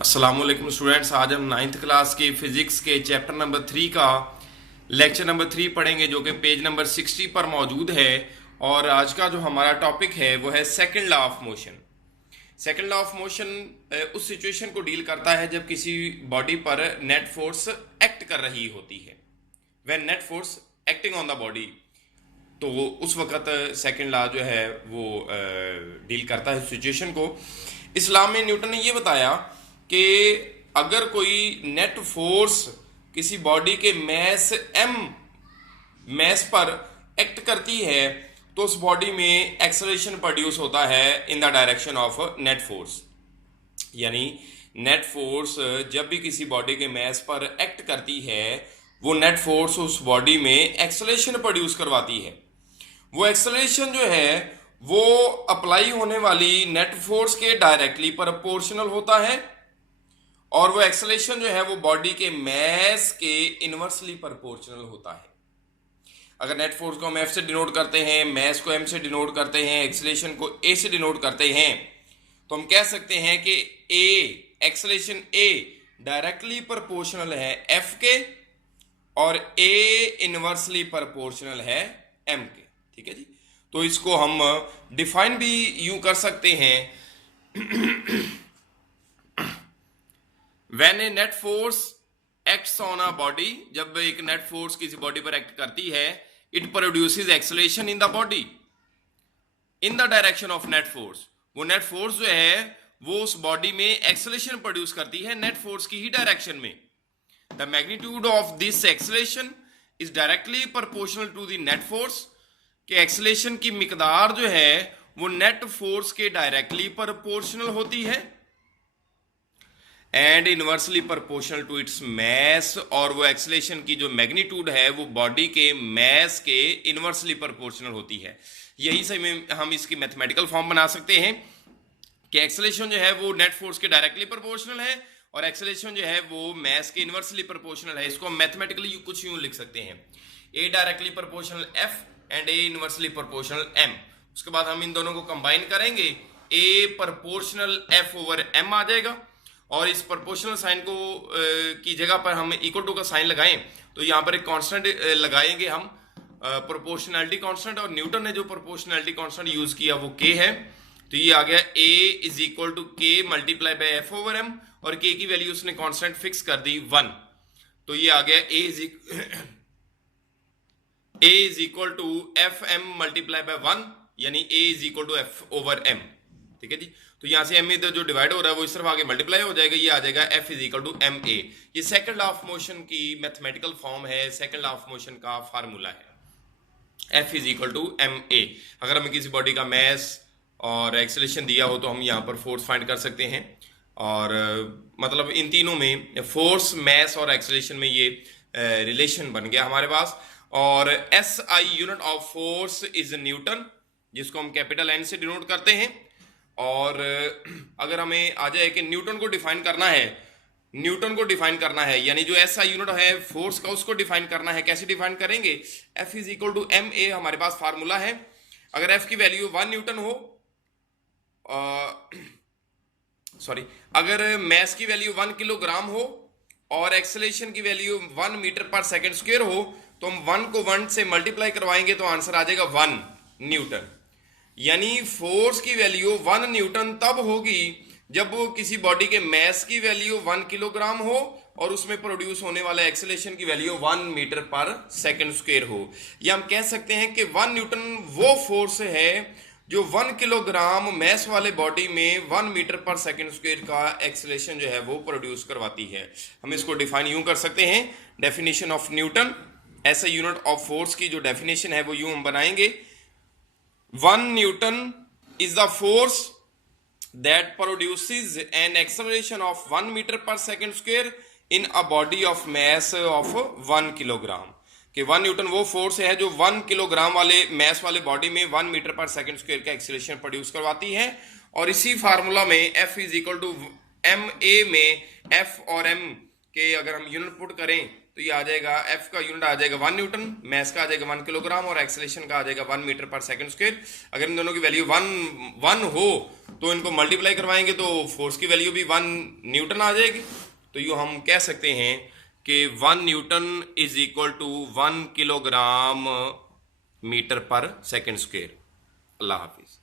अस्सलामुअलैकुम स्टूडेंट्स। आज हम नाइन्थ क्लास के फिजिक्स के चैप्टर नंबर 3 का लेक्चर नंबर 3 पढ़ेंगे, जो कि पेज नंबर 60 पर मौजूद है। और आज का जो हमारा टॉपिक है वो है second law of motion. Second law of motion उस सिचुएशन को डील करता है जब किसी बॉडी पर नेट फोर्स एक्ट कर रही होती है। When net force acting on the body, तो वो उस वक्त सेकंड लॉ जो है वो डील करता है सिचुएशन को। इस लॉ में न्यूटन ने ये बताया कि अगर कोई नेट फोर्स किसी बॉडी के मैस पर एक्ट करती है तो उस बॉडी में एक्सेलरेशन प्रोड्यूस होता है in the direction of net force. यानी नेट फोर्स जब भी किसी बॉडी के मैस पर एक्ट करती है, वो नेट फोर्स उस बॉडी में एक्सेलरेशन प्रोड्यूस करवाती है। वो एक्सेलरेशन जो है वो अप्लाई होने वाली नेट फोर्स के डायरेक्टली प्रोपोर्शनल होता है, और वो एक्सेलरेशन जो है वो बॉडी के मैस के इनवर्सली प्रोपोर्शनल होता है। अगर नेट फोर्स को हम एफ से डिनोट करते हैं, मैस को एम से डिनोट करते हैं, एक्सेलरेशन को ए से डिनोट करते हैं, तो हम कह सकते हैं कि एक्सेलरेशन ए डायरेक्टली प्रोपोर्शनल है एफ के, और ए इनवर्सली प्रोपोर्शनल है एम के। ठीक है जी। तो इसको हम डिफाइन भी यूं कर सकते हैं, when A net force acts on a body, जब एक नेट फोर्स किसी बॉडी पर एक्ट करती है, it produces acceleration in the body in the direction of net force. वो नेट फोर्स जो है वो उस बॉडी में एक्सेलरेशन प्रोड्यूस करती है नेट फोर्स की ही डायरेक्शन में। The magnitude of this acceleration is directly proportional to the net force. कि एक्सेलरेशन की मिकदार जो है वो नेट फोर्स के डायरेक्टली प्रोपोर्शनल होती है, and inversely proportional to its mass. और वो एक्सेलरेशन की जो मैग्नीट्यूड है वो बॉडी के मैस के इनवर्सली प्रोपोर्शनल होती है। यही से हम इसकी मैथमेटिकल फॉर्म बना सकते हैं कि एक्सेलरेशन जो है वो नेट फोर्स के डायरेक्टली प्रोपोर्शनल है, और एक्सेलरेशन जो है वो मैस के इनवर्सली प्रोपोर्शनल है। इसको हम मैथमेटिकली कुछ यूं लिख सकते हैं, a directly proportional F and a inversely proportional M. उसके बाद हम इन दोनों को कंबाइन करेंगे, a proportional F over M आ जाएगा, और इस प्रोपोर्शनल साइन को की जगह पर हम इक्वल टू का साइन लगाएं तो यहाँ पर एक कांस्टेंट लगाएंगे हम, प्रोपोर्शनैलिटी कांस्टेंट। और न्यूटन ने जो प्रोपोर्शनैलिटी कांस्टेंट यूज किया वो के है, तो ये आ गया ए is equal to K multiply by F over M, और के की वैल्यू उसने कांस्टेंट फिक्स कर दी 1। तो ये आ गया ए is equal to F M multiply by 1, यानी a is equal to F over M. ठीक है जी। तो यहां से एम इधर जो डिवाइड हो रहा है वो इस तरफ आगे मल्टीप्लाई हो जाएगा, ये आ जाएगा F is equal to M A. ये सेकंड लॉ ऑफ मोशन की मैथमेटिकल फॉर्म है, सेकंड लॉ ऑफ मोशन का फार्मूला है F is equal to M A. अगर हमें किसी बॉडी का मैस और एक्सेलरेशन दिया हो तो हम यहाँ पर फोर्स फाइंड कर सकते हैं, और मतलब इन तीनों में फोर्स, मैस और एक्सेलरेशन में ये रिलेशन बन गया हमारे पास। और S I unit of force is Newton, जिसको हम कैपिटल एन से डिनोट करते हैं। और अगर हमें आ जाए कि न्यूटन को डिफाइन करना है, यानी जो एस आई यूनिट है फोर्स का उसको डिफाइन करना है। कैसे डिफाइन करेंगे? F is equal to M A हमारे पास फार्मूला है। अगर एफ की वैल्यू 1 न्यूटन हो, अगर मैस की वैल्यू 1 किलोग्राम हो और एक्सेलरेशन की वैल्यू 1 मीटर पर सेकेंड स्क्वायर हो, तो हम 1 को 1 से मल्टीप्लाई करवाएंगे तो आंसर आ जाएगा 1 न्यूटन। यानी फोर्स की वैल्यू 1 न्यूटन तब होगी जब वो किसी बॉडी के मैस की वैल्यू 1 किलोग्राम हो और उसमें प्रोड्यूस होने वाला एक्सेलरेशन की वैल्यू 1 मीटर पर सेकेंड स्क्वायर हो। या हम कह सकते हैं कि 1 न्यूटन वो फोर्स है जो 1 किलोग्राम मैस वाले बॉडी में 1 मीटर पर सेकेंड स्क्वायर का एक्सेलरेशन जो है वो प्रोड्यूस करवाती है। हम इसको डिफाइन यूं कर सकते हैं, डेफिनेशन ऑफ न्यूटन ऐसे यूनिट ऑफ फोर्स की जो डेफिनेशन है वो यूं हम बनाएंगे, 1 Newton is the force that produces an acceleration of 1 meter per second square in a body of mass of 1 kilogram। कि 1 न्यूटन वो फोर्स है जो 1 किलोग्राम वाले मैस वाले बॉडी में 1 मीटर पर सेकेंड स्क्वायर का एक्सेलरेशन प्रोड्यूस करवाती है। और इसी फार्मूला में F is equal to M A में F और M के अगर हम यूनिट पुट करें तो ये आ जाएगा, एफ का यूनिट आ जाएगा 1 न्यूटन, मैस का आ जाएगा 1 किलोग्राम और एक्सेलरेशन का आ जाएगा 1 मीटर पर सेकंड स्क्वायर। अगर इन दोनों की वैल्यू 1 हो तो इनको मल्टीप्लाई करवाएंगे तो फोर्स की वैल्यू भी 1 न्यूटन आ जाएगी। तो यूँ हम कह सकते हैं कि 1 newton is equal to 1 kilogram metre पर सेकंड स्क्वायर। अल्लाह हाफिज।